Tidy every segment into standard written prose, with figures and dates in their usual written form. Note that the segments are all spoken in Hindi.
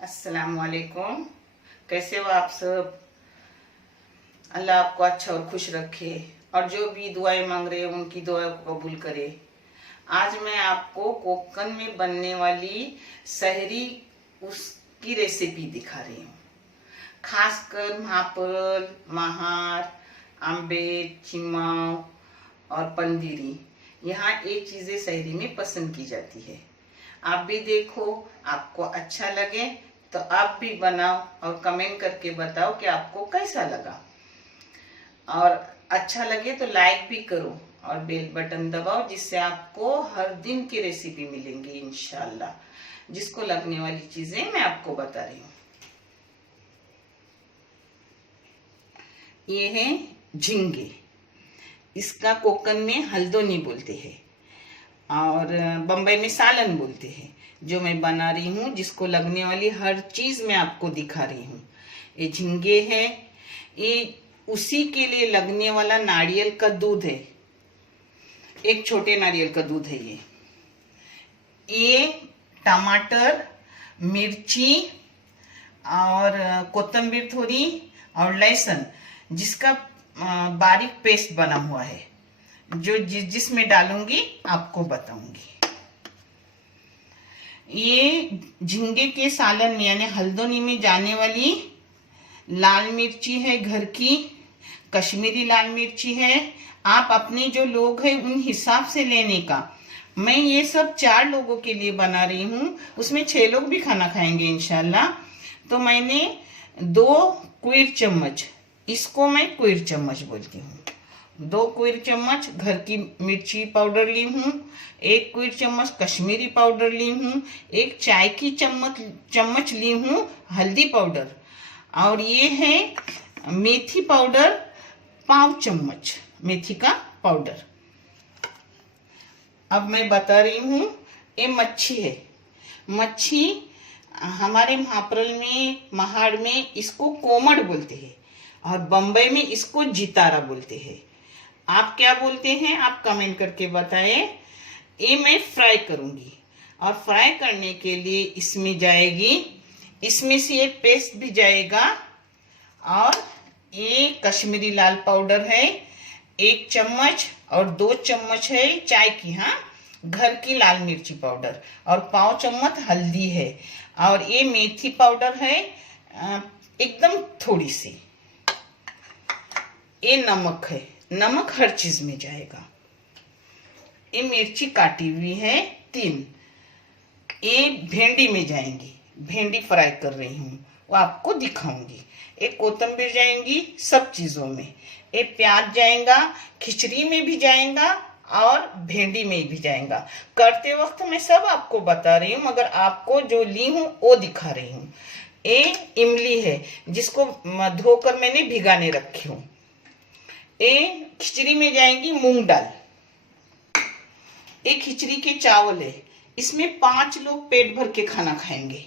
अस्सलाम वालेकुम। कैसे हो आप सब? अल्लाह आपको अच्छा और खुश रखे और जो भी दुआएं मांग रहे हैं उनकी दुआ को कबूल करे। आज मैं आपको कोकन में बनने वाली सहरी उसकी रेसिपी दिखा रही हूँ। खासकर महापल, महार, आंबे, चिमाव और पंदीरी, यहाँ ये चीज़ें सहरी में पसंद की जाती है। आप भी देखो, आपको अच्छा लगे तो आप भी बनाओ और कमेंट करके बताओ कि आपको कैसा लगा। और अच्छा लगे तो लाइक भी करो और बेल बटन दबाओ, जिससे आपको हर दिन की रेसिपी मिलेंगी इंशाल्लाह। जिसको लगने वाली चीजें मैं आपको बता रही हूँ। ये है झींगे। इसका कोकन में हल्दोनी बोलते हैं और बम्बई में सालन बोलते हैं। जो मैं बना रही हूँ, जिसको लगने वाली हर चीज मैं आपको दिखा रही हूँ। ये झींगे है, ये उसी के लिए लगने वाला नारियल का दूध है। एक छोटे नारियल का दूध है ये टमाटर, मिर्ची और कोतंबीर थोड़ी और लहसुन, जिसका बारीक पेस्ट बना हुआ है, जो जिसमें डालूंगी आपको बताऊंगी। ये झींगे के सालन यानी हल्दोनी में जाने वाली लाल मिर्ची है, घर की कश्मीरी लाल मिर्ची है। आप अपने जो लोग हैं उन हिसाब से लेने का। मैं ये सब 4 लोगों के लिए बना रही हूँ, उसमें 6 लोग भी खाना खाएंगे इंशाल्लाह। तो मैंने 2 क्वार्ट चम्मच, इसको मैं क्वार्ट चम्मच बोलती हूँ, 2 क्वार्ट चम्मच घर की मिर्ची पाउडर ली हूँ, 1 क्वार्ट चम्मच कश्मीरी पाउडर ली हूँ, 1 चाय की चम्मच ली हूँ हल्दी पाउडर, और ये है मेथी पाउडर 5 चम्मच मेथी का पाउडर। अब मैं बता रही हूँ, ये मच्छी है। मच्छी हमारे महाप्रल में, महाड़ में इसको कोमड़ बोलते हैं और बम्बई में इसको जितारा बोलते हैं। आप क्या बोलते हैं आप कमेंट करके बताएं। ये मैं फ्राई करूंगी और फ्राई करने के लिए इसमें जाएगी, इसमें से ये पेस्ट भी जाएगा। और ये कश्मीरी लाल पाउडर है 1 चम्मच और 2 चम्मच है चाय की, हाँ, घर की लाल मिर्ची पाउडर, और 5 चम्मच हल्दी है, और ये मेथी पाउडर है एकदम थोड़ी सी। ये नमक है, नमक हर चीज में जाएगा। ये मिर्ची काटी हुई है 3। ये भेंडी में जाएंगी, भेंडी फ्राई कर रही हूँ, वो आपको दिखाऊंगी। एक कोतंबीर जाएंगी सब चीजों में, एक प्याज जाएगा, खिचड़ी में भी जाएगा और भेंडी में भी जाएगा। करते वक्त मैं सब आपको बता रही हूँ, मगर आपको जो ली हूँ वो दिखा रही हूँ। ये इमली है, जिसको धोकर मैंने भिगाने रखी हूँ। ये खिचड़ी में जाएंगी मूंग दाल। ये खिचड़ी के चावल है, इसमें 5 लोग पेट भर के खाना खाएंगे,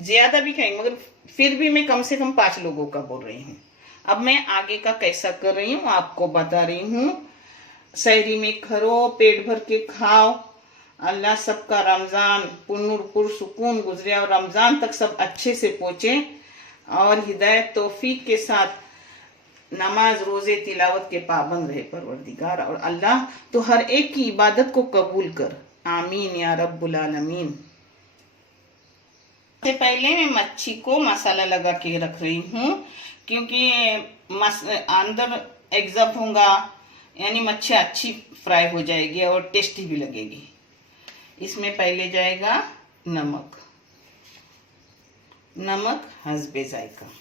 ज्यादा भी खाएंगे, मगर फिर भी मैं कम से कम 5 लोगों का बोल रही हूँ। अब मैं आगे का कैसा कर रही हूँ आपको बता रही हूँ। सहरी में खरो, पेट भर के खाओ। अल्लाह सबका रमजान पुर सुकून गुजरे और रमजान तक सब अच्छे से पहुंचे और हिदायत तौफीक के साथ नमाज रोजे तिलावत के पाबंद रहे परवरदिगार। और अल्लाह तो हर एक की इबादत को कबूल कर, आमीन या रब्बुल आलमीन। सबसे पहले मैं मच्छी को मसाला लगा के रख रही हूँ, क्योंकि अंदर एग्जॉस्ट होगा, यानी मच्छी अच्छी फ्राई हो जाएगी और टेस्टी भी लगेगी। इसमें पहले जाएगा नमक, नमक हस्बे जायका।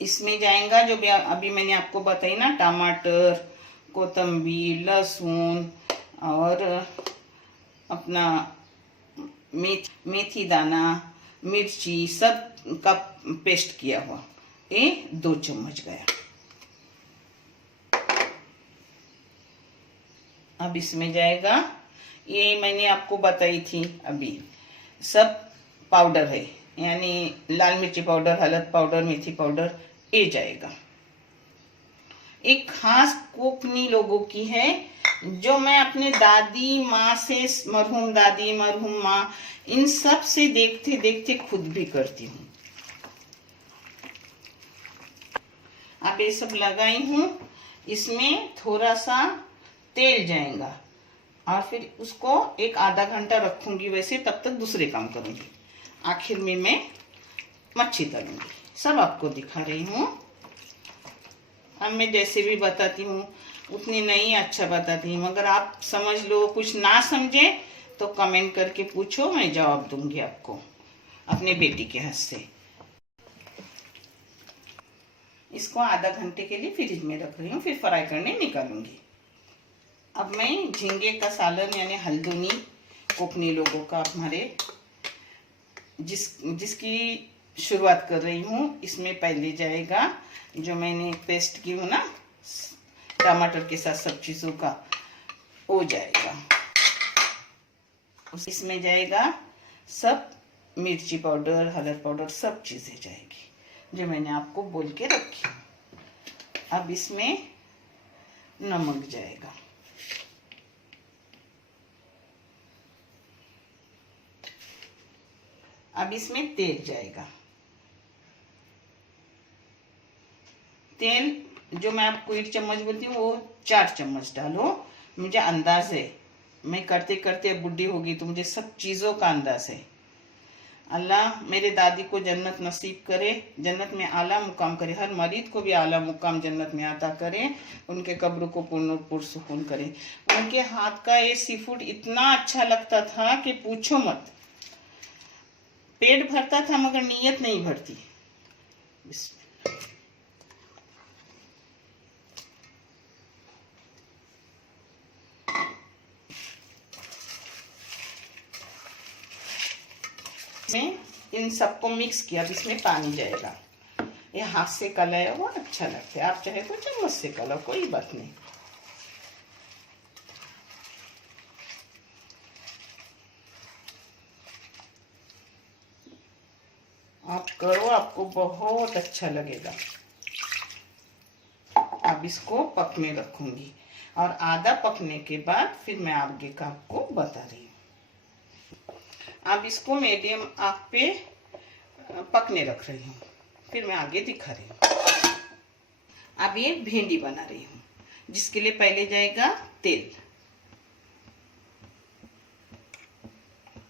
इसमें जाएगा जो भी अभी मैंने आपको बताई ना, टमाटर, कोतंबीर, लहसुन और अपना मेथी दाना, मिर्ची, सब का पेस्ट किया हुआ, ये 2 चम्मच गया। अब इसमें जाएगा, ये मैंने आपको बताई थी अभी, सब पाउडर है, यानी लाल मिर्ची पाउडर, हल्द पाउडर, मेथी पाउडर, ये जाएगा। एक खास कोकनी लोगों की है, जो मैं अपने दादी माँ से, मरहूम दादी मरहूम माँ, इन सब से देखते देखते खुद भी करती हूँ। अब ये सब लगाई हूँ, इसमें थोड़ा सा तेल जाएगा और फिर उसको एक आधा घंटा रखूंगी वैसे, तब तक दूसरे काम करूंगी। आखिर में मैं मच्छी तलूंगी, सब आपको दिखा रही हूँ। अब मैं जैसे भी बताती हूँ उतनी नहीं अच्छा बताती हूँ, मगर आप समझ लो, कुछ ना समझे तो कमेंट करके पूछो, मैं जवाब दूंगी आपको अपने बेटी के हाथ से। इसको आधा घंटे के लिए फ्रिज में रख रही हूँ, फिर फ्राई करने निकालूंगी। अब मैं झींगे का सालन यानी हल्दुनी कोकनी लोगों का, हमारे जिसकी शुरुआत कर रही हूँ। इसमें पहले जाएगा जो मैंने पेस्ट की हूँ ना टमाटर के साथ सब चीज़ों का, वो जाएगा। इसमें जाएगा सब मिर्ची पाउडर, हल्दी पाउडर, सब चीज़ें जाएगी जो मैंने आपको बोल के रखी। अब इसमें नमक जाएगा, अब इसमें तेल जाएगा। तेल जो मैं आपको 1 चम्मच बोलती हूँ वो 4 चम्मच डालो। मुझे अंदाज है, मैं करते करते अब बुढ़ी होगी तो मुझे सब चीज़ों का अंदाज है। अल्लाह मेरे दादी को जन्नत नसीब करे, जन्नत में आला मुकाम करे, हर मरीद को भी आला मुकाम जन्नत में अता करे, उनके कब्र को पूर्ण पुरसुकून करे। उनके हाथ का ये सी फूड इतना अच्छा लगता था कि पूछो मत। पेट भरता था मगर नीयत नहीं भरती। मैं इन सबको मिक्स किया, अब इसमें पानी जाएगा। ये हाथ से कलाया हुआ अच्छा लगता है, आप चाहे तो चम्मच से कलाओ, कोई बात नहीं। आप करो, आपको बहुत अच्छा लगेगा। अब इसको पकने रखूंगी और आधा पकने के बाद फिर मैं आगे का आपको बता रही हूँ। अब इसको मीडियम आग पे पकने रख रही हूँ, फिर मैं आगे दिखा रही हूँ। अब ये भिंडी बना रही हूँ, जिसके लिए पहले जाएगा तेल।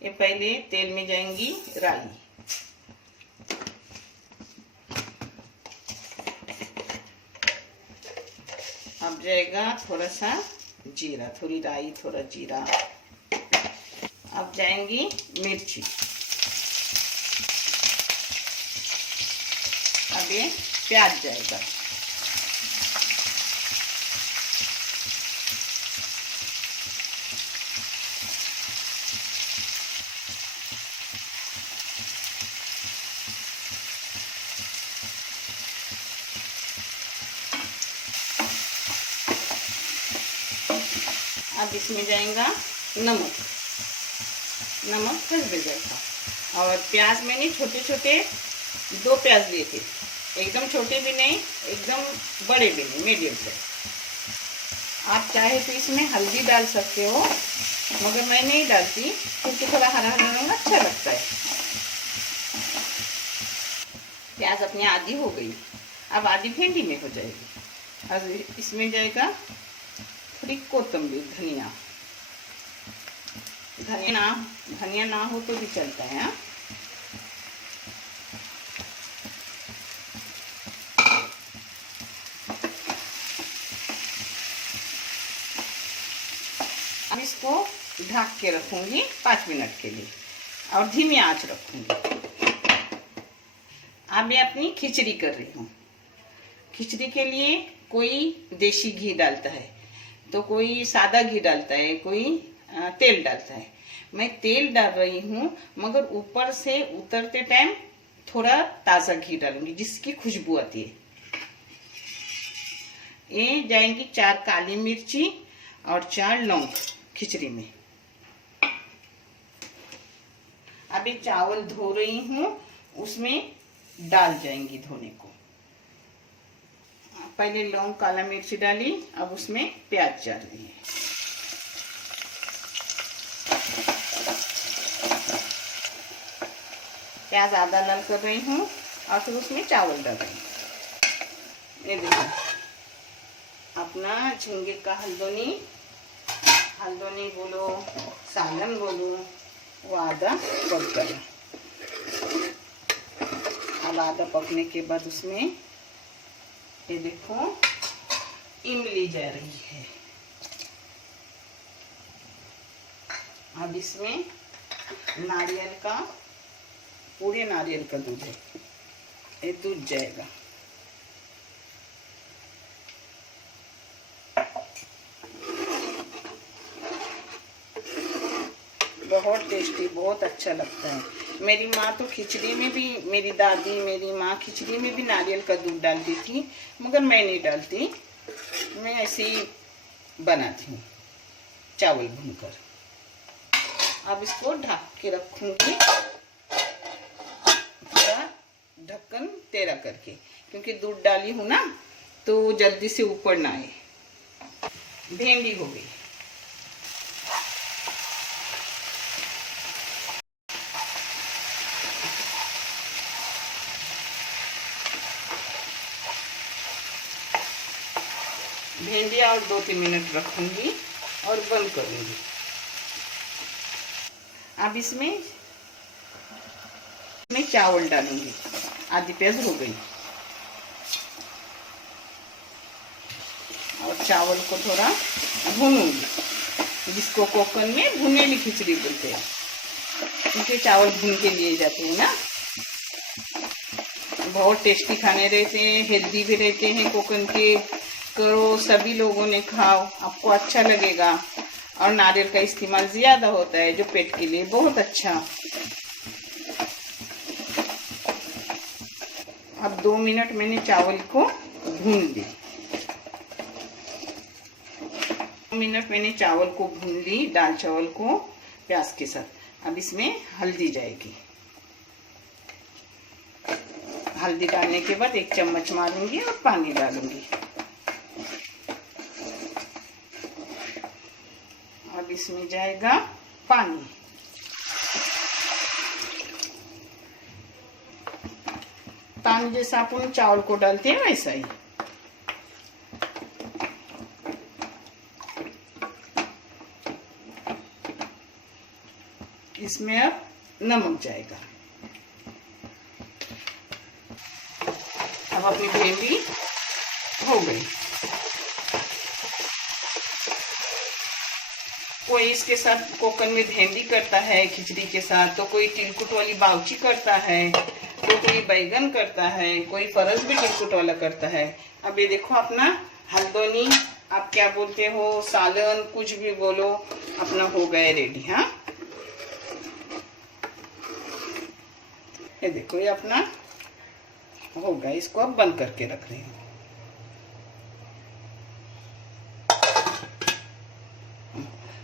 ये पहले तेल में जाएंगी राई, अब जाएगा थोड़ा सा जीरा, थोड़ी राई थोड़ा जीरा। अब जाएंगी मिर्ची, अब ये प्याज जाएगा, अब इसमें जाएगा नमक, नमक हल्दी जाएगा। और प्याज मैंने छोटे छोटे 2 प्याज लिए थे, एकदम छोटे भी नहीं एकदम बड़े भी नहीं, मीडियम साइज। आप चाहे तो इसमें हल्दी डाल सकते हो, मगर मैं नहीं डालती क्योंकि थोड़ा हरा हरा रंग अच्छा लगता है। प्याज अपनी आधी हो गई, अब आधी भिंडी में हो जाएगी। अब इसमें जाएगा थोड़ी कोतंबीर, धनिया, धनिया ना हो तो भी चलता है। हाँ, अब इसको ढक के रखूंगी 5 मिनट के लिए और धीमी आंच रखूंगी। अब मैं अपनी खिचड़ी कर रही हूँ। खिचड़ी के लिए कोई देसी घी डालता है तो कोई सादा घी डालता है, कोई तेल डालता है। मैं तेल डाल रही हूँ, मगर ऊपर से उतरते टाइम थोड़ा ताज़ा घी डालूंगी जिसकी खुशबू आती है। ये जाएंगी 4 काली मिर्ची और 4 लौंग खिचड़ी में। अभी चावल धो रही हूँ, उसमें डाल जाएंगी धोने को। पहले लौंग काला मिर्ची डाली, अब उसमें प्याज डाल रही है। प्याज आधा लाल कर रही हूँ और फिर उसमें चावल डाल रही हूँ। ये देखो अपना झींगे का हल्दोनी बोलो, सालन बोलो, वो आधा पक गया। अब आधा पकने के बाद उसमें ये देखो इमली जा रही है। अब इसमें नारियल का, पूरे नारियल का दूध है, ये दूध जाएगा। बहुत टेस्टी, बहुत अच्छा लगता है। मेरी माँ तो खिचड़ी में भी, मेरी दादी, मेरी माँ खिचड़ी में भी नारियल का दूध डालती थी, मगर मैं नहीं डालती, मैं ऐसे ही बनाती हूँ चावल भूनकर। अब इसको ढक के रखूंगी पूरा ढक्कन टेढ़ा करके, क्योंकि दूध डाली हूँ ना तो जल्दी से ऊपर ना आए। भिंडी हो गई। भिंडी और 2-3 मिनट रखूंगी और बंद करूंगी। अब इसमें चावल डालूंगी। आधी प्याज हो गई और चावल को थोड़ा भूनूंगी, जिसको कोकण में भुनेली खिचड़ी बोलते हैं, क्योंकि चावल भून के लिए जाते हैं ना। बहुत टेस्टी खाने रहते हैं, हेल्दी भी रहते हैं। कोकण के करो, सभी लोगों ने खाओ, आपको अच्छा लगेगा। और नारियल का इस्तेमाल ज्यादा होता है, जो पेट के लिए बहुत अच्छा। अब 2 मिनट मैंने चावल को भून ली। 2 मिनट मैंने चावल को भून ली, दाल चावल को प्याज के साथ। अब इसमें हल्दी जाएगी। हल्दी डालने के बाद 1 चम्मच मारूंगी और पानी डालूंगी। अब इसमें जाएगा पानी। पानी जैसा अपन चावल को डालते हैं वैसा ही। इसमें अब नमक जाएगा। अब अपनी भिंडी हो गई। कोई इसके साथ कोकण में भिंडी करता है खिचड़ी के साथ, तो कोई तिलकुट वाली बाउची करता है, तो कोई बैगन करता है, कोई फरस भी तिलकुट वाला करता है। अब ये देखो अपना हल्दोनी, आप क्या बोलते हो, सालन, कुछ भी बोलो, अपना हो गया रेडी। हाँ, ये देखो ये अपना हो गया। इसको अब बंद करके रख रही हूँ।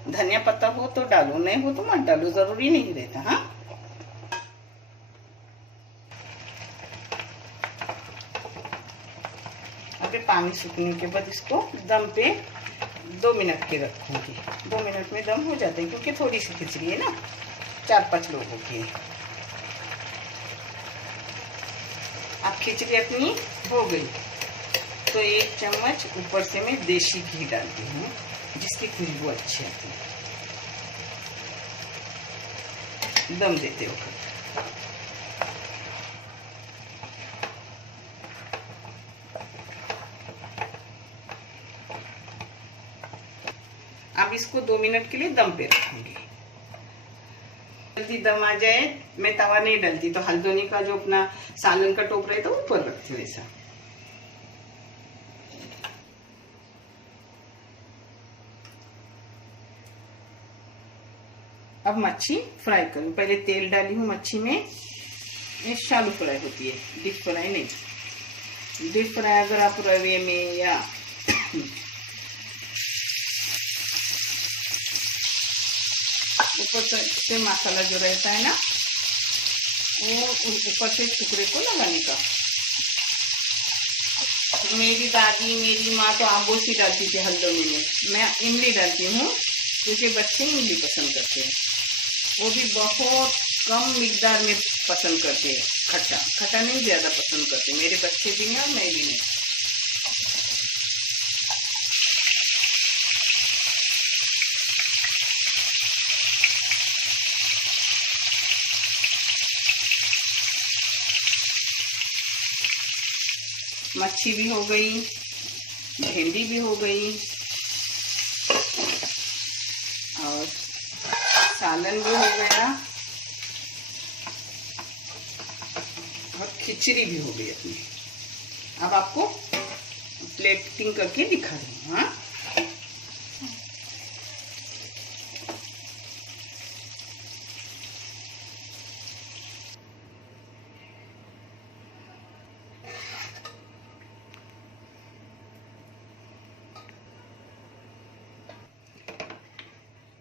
धनिया पत्ता हो तो डालो, नहीं हो तो मत डालो, जरूरी नहीं रहता। हाँ, अभी पानी सूखने के बाद इसको दम पे 2 मिनट के रखूंगी। 2 मिनट में दम हो जाता है, क्योंकि थोड़ी सी खिचड़ी है ना, 4-5 लोगों की। अब खिचड़ी अपनी हो गई तो 1 चम्मच ऊपर से मैं देसी घी डालती हूँ, जिसकी खुशबू अच्छी आती है। दम देते हो। अब इसको 2 मिनट के लिए दम पे रखूंगी। जल्दी दम आ जाए, मैं तवा नहीं डालती, तो हल्दोनी का जो अपना सालन का टोकरा है तो ऊपर रखती हूँ ऐसा। अब मच्छी फ्राई करूँ। पहले तेल डाली हूँ मच्छी में, ये शालो फ्राई होती है, डीप फ्राई नहीं। डीप फ्राई अगर आप रवे में या ऊपर से मसाला जो रहता है ना, वो ऊपर से टुकड़े को लगाने का। मेरी दादी, मेरी माँ तो आबोसी डालती थी हल्दोनी में, मैं इमली डालती हूँ, क्योंकि बच्चे इमली पसंद करते हैं। वो भी बहुत कम मिकदार में पसंद करते हैं, खट्टा खट्टा नहीं ज़्यादा पसंद करते, मेरे बच्चे भी हैं और मैं भी नहीं। मच्छी भी हो गई, भिंडी भी हो गई और सालन भी हो गया और खिचड़ी भी हो गई अपनी। अब आपको प्लेटिंग करके दिखा रही हूँ। हाँ,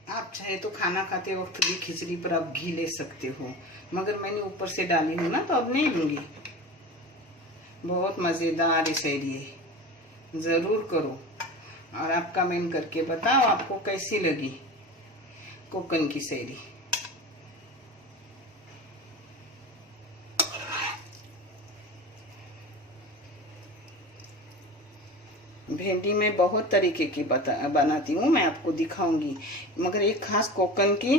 आप चाहे तो खाना खाते वक्त भी खिचड़ी पर आप घी ले सकते हो, मगर मैंने ऊपर से डाली हूँ ना, तो अब नहीं लूँगी। बहुत मज़ेदार है सैरी है, ज़रूर करो और आप कमेंट करके बताओ आपको कैसी लगी कोकन की सैरी। भिंडी में बहुत तरीके की बनाती हूँ, मैं आपको दिखाऊंगी, मगर एक खास कोकन की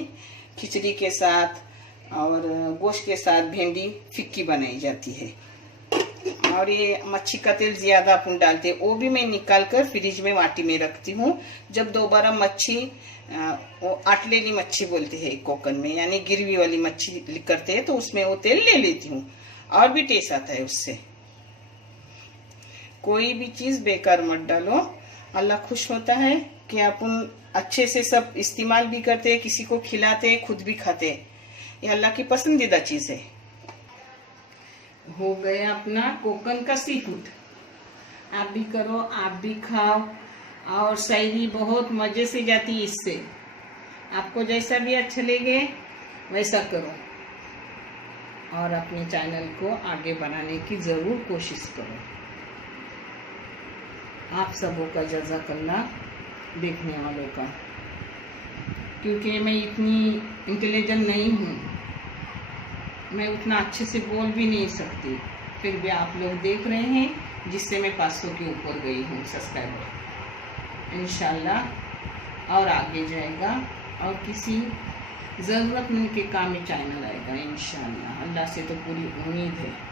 खिचड़ी के साथ और गोश्त के साथ भिंडी फिक्की बनाई जाती है। और ये मच्छी का तेल ज़्यादा अपन डालते हैं, वो भी मैं निकाल कर फ्रिज में वाटी में रखती हूँ। जब दोबारा मच्छी, वो आटलेली मच्छी बोलते हैं कोकन में, यानी गिरवी वाली मच्छी करते हैं, तो उसमें वो तेल ले लेती हूँ और भी टेस्ट आता है उससे। कोई भी चीज़ बेकार मत डालो, अल्लाह खुश होता है कि अपन अच्छे से सब इस्तेमाल भी करते हैं, किसी को खिलाते हैं, खुद भी खाते हैं। ये अल्लाह की पसंदीदा चीज़ है। हो गया अपना कोकन का सी फूड। आप भी करो, आप भी खाओ और सैरी बहुत मज़े से जाती है इससे। आपको जैसा भी अच्छा लगे वैसा करो और अपने चैनल को आगे बढ़ाने की ज़रूर कोशिश करो। आप सबों का जज़ाकल्लाह देखने वालों का, क्योंकि मैं इतनी इंटेलिजेंट नहीं हूँ, मैं उतना अच्छे से बोल भी नहीं सकती, फिर भी आप लोग देख रहे हैं, जिससे मैं 500 के ऊपर गई हूँ सब्सक्राइबर। इंशाल्लाह और आगे जाएगा और किसी ज़रूरतमंद के काम में चैनल आएगा इंशाल्लाह। अल्लाह से तो पूरी उम्मीद है।